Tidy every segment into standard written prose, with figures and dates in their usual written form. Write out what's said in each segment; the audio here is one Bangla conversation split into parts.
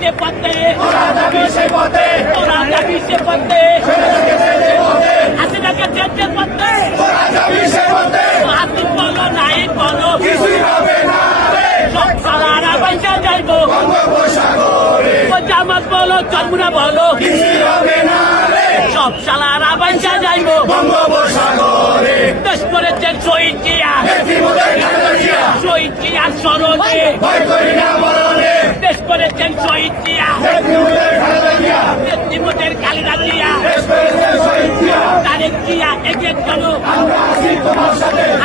যে পথে তোরা যাবি সে পথে হাসিনাকে যে পথে আসিফ বলো নাহিদ বলো সব সালারা বাইসা যাইবো জামাত বলো চরমুনা বলো সব সালারা বাইসা যাইবো দেশ করেছেন শহীদ জিয়া স্মরণে দেশ করেছেন শহীদ জিয়া নেতৃত্বের খালেদা জিয়া তারেক জিয়া এগিয়ে চলো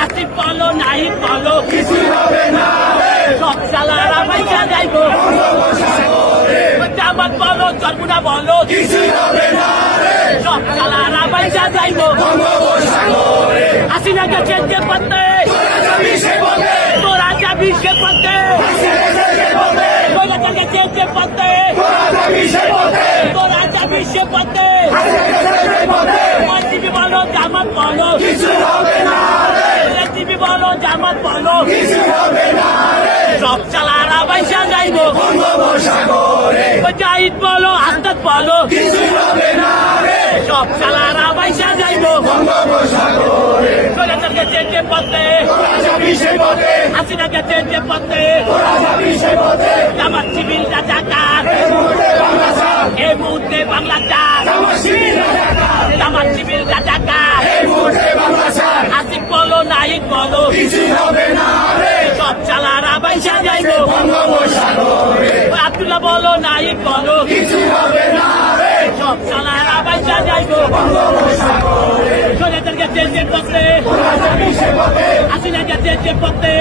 আসিফ বলো নাহিদ বলো সব সালারা বাইসা যাইবো জামাত বলো চরমুনা বলো সব সালারা বাইসা যাইবো হাসিনাকে যে পথে তোরা যাবি সে পথে যে পথে তোরা যাবি সে পথে টিভি বলো জামাত বলো টিভি বলো জামাত বলো সব চালারা বাইসা যাইবো জাহিদ বলো আস্তাদ বলো সব চালারা বাইসা যাইবো যে পথে হাসিনাকে যে পথে জামাত সিভিল রাজাকার এই মুহূর্তে বাংলা চার জামাত সিভিল রাজাকার আসিফ বলো নাহিদ বলো সব চালারা বাইসা যাইবো আব্দুল্লাহ বলো নাহিদ বলো সব চালারা বাইসা যাইবো সোনাদেরকে যে পথে হাসিনাকে যে পথে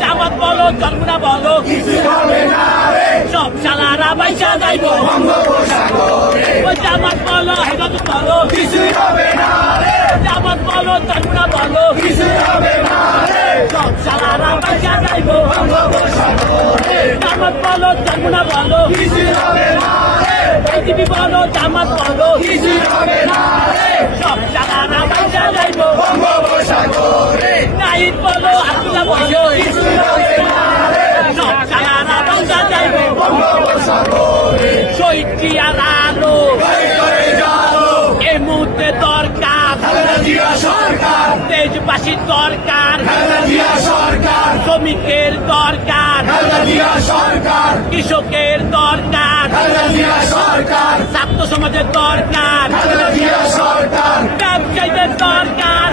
জামাত বলো চরমুনা বলো সব চালারা বাইসা যাইবো জামাত বলো হেদায়ত বলো জামাত বলো চরমুনা বলো সব চালারা বাইসা যাইবো জামাত বলো চরমুনা বলো টিভি বলো জামাত বলো সব চালারা বাইসা যাইবো নাহিদ বলো আব্দুল্লাহ বলো সব চালারা বাইসা যাইবো শহীদ জিয়ার আলো এই মুহূর্তে দরকার দেশবাসীর দরকার শ্রমিকের দরকার কৃষকের দরকার ছাত্র সমাজের দরকার ব্যবসায়ীদের দরকার